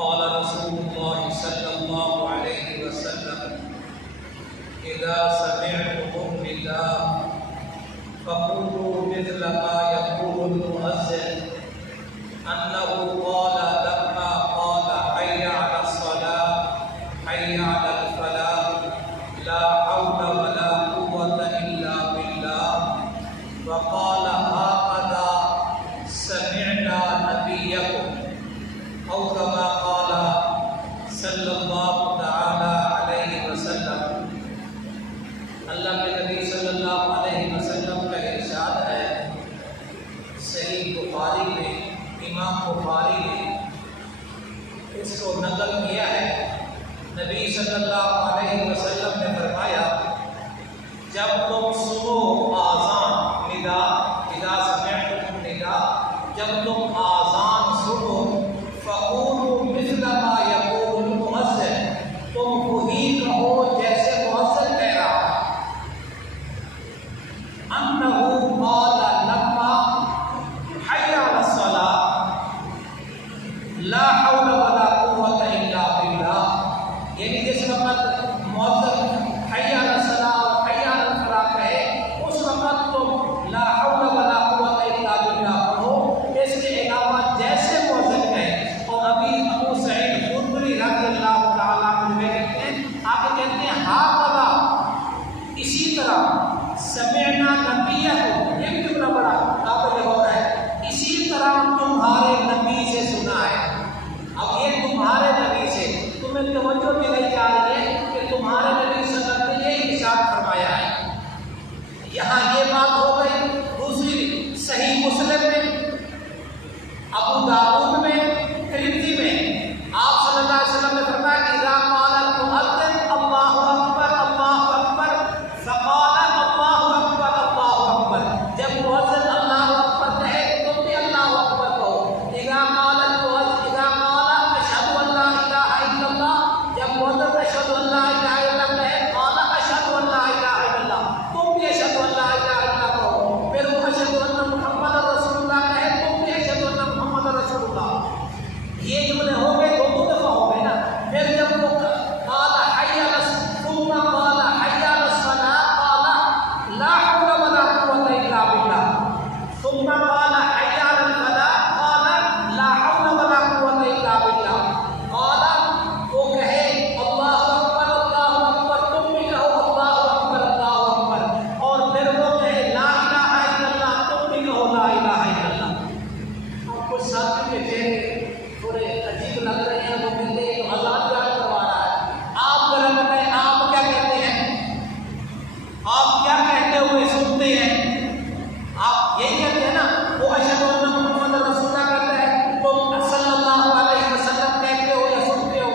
क़ाल रसूलुल्लाह सल्लल्लाहु अलैहि वसल्लम इज़ा समिअतुम निदा फ़क़ूलू मिस्ल मा यक़ूलुल मुअज़्ज़िन अन्नहु क़ाला लम्मा क़ाला हय्या अलस सलाह हय्या अलल फलाह ला हौला वला कुव्वता इल्ला बिल्लाह व क़ाला हाक़ज़ा समिअना नबिय्यकुम औ कमा क़ाला सल्लल्लाहु तआला अलैहि वसल्लम। अल्लाह के नबी सल्लल्लाहु अलैहि वसल्लम का इरशाद है, सही बुखारी में, इमाम बुखारी ने इसको नकल किया है। नबी सल्लल्लाहु अलैहि वसल्लम ने फरमाया, जब तुम सुनो आज़ान निदा, इज़ा समिअतुम निदा, जब तुम आज़ान सुनो, फ़क़ूलू मिस्ल मा यक़ूलुल मुअज़्ज़िन, तुम वही कहो जैसे मुअज़्ज़िन कह रहा है। अन्नहु क़ाला लम्मा हय्या अलस सलाह ला हौला वला कुव्वता इल्ला बिल्लाह, यानी जिस वक़्त मुअज़्ज़िन हय्या अलस सलाह और हय्या अलल फलाह कहे, उस वक़्त तुम ला हौला वला कुव्वता इल्ला बिल्लाह पढ़ो, इसके अलावा जैसे मुअज़्ज़िन कहे। और अभी अबू सईद खुदरी रज़ियल्लाहु तआला अन्हु कहते हैं, आगे कहते हैं हाक़ज़ा, इसी तरह समिअना नबिय्यकुम, ये भी जुमला बड़ा काबिल गौर है, इसी तरह तुम्हारे नबी से सुना है। अब ये तुम्हारे नबी से, तुम्हें तवज्जो दिलाई जा रही है कि तुम्हारे नबी सल्लल्लाहु अलैहि वसल्लम ने ये इरशाद फरमाया है। यहाँ ये बात हो गई। दूसरी, सही मुस्लिम में, अबू दाऊद में, तिरमिज़ी में आप सल्लल्लाहु अलैहि वसल्लम ने फरमाया, इज़ा क़ालल मुअज़्ज़िन अल्लाहु अकबर फ़क़ाल अल्लाहु अकबर अल्लाहु अकबर, जब मुअज़्ज़िन अल्लाहु अकबर कहे तुम भी अल्लाहु अकबर कहो। इज़ा क़ालल मुअज़्ज़िन इज़ा क़ाला अशहदु अन ला इलाहा इल्लल्लाह, जब मुअज़्ज़िन अशहदु अन ला इलाहा इल्लल्लाह कहे, क़ाला अशहदु अन ला इलाहा इल्लल्लाह, तुम भी अशहदु अन ला इलाहा इल्लल्लाह कहो। फिर वो अशहदु अन्न मुहम्मदर रसूलुल्लाह कहे, तुम भी अशहदु अन्न मुहम्मदर रसूलुल्लाह। ये जुमले हो गए, दो दफ़ा हो गए ना। फिर जब वो क़ाला हय्या अलस, सुम्मा क़ाला हय्या अलस सलाह क़ाला ला हौला वला कुव्वता इल्ला बिल्लाह, सुम्मा क़ाला हय्या अलल फलाह क़ाला ला हौला वला कुव्वता इल्ला बिल्लाह। क़ाला, वो कहे अल्लाहु अकबर, तुम भी कहो अल्लाहु अकबर अल्लाहु अकबर। और फिर वो कहे ला इलाहा इल्लल्लाह, तुम भी कहो ला इलाहा इल्लल्लाह। अब कुछ साथी के चेहरे थोड़े अजीब लग रहे हैं, वो कहते हैं तो अज़ान बयान करवा रहा है। आप जरा बताएं, आप क्या कहते हैं? आप क्या कहते हुए सुनते हैं? आप यही कहते हैं ना, वो अशहदु अन्न मुहम्मदर रसूलुल्लाह कहता है, तुम सल्लल्लाहु अलैहि वसल्लम कहते हो या सुनते हो?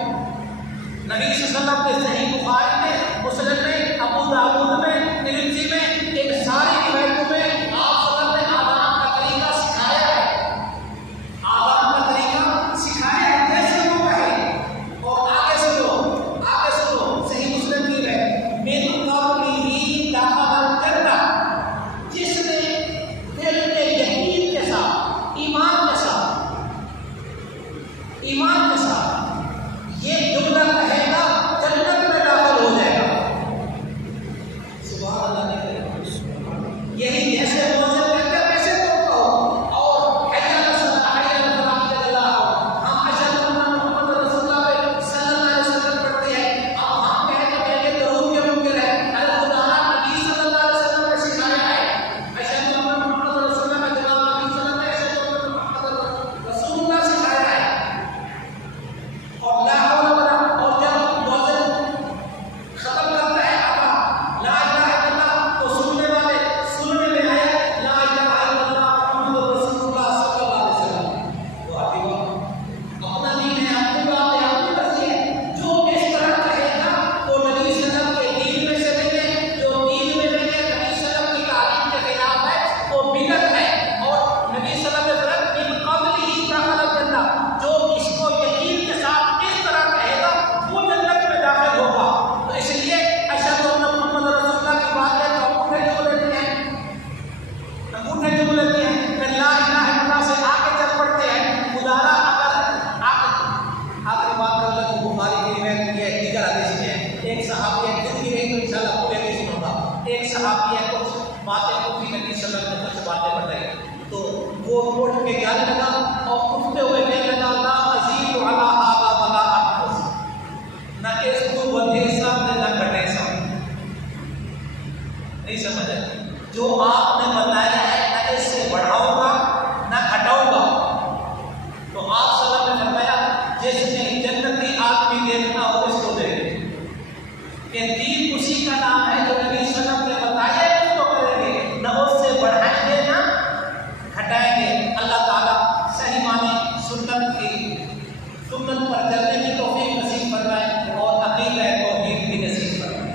नबी सल्लल्लाहु अलैहि वसल्लम ने सही बुखारी में, मुस्लिम में, अबू दाऊद में, तिरमिज़ी में, इन सारी रिवायतों में आप सल्लल्लाहु अलैहि वसल्लम ने आज़ान का तरीका सिखाया है। आज़ान का तरीका सिखाया है, जैसे वो वो उठ के जाने लगा और उठते हुए कहने लगा ला अज़ीदु अला हाज़ा वला अनक़ुस, न इसको बढ़े सा न घटे सा। नहीं समझ? जो आपने बताया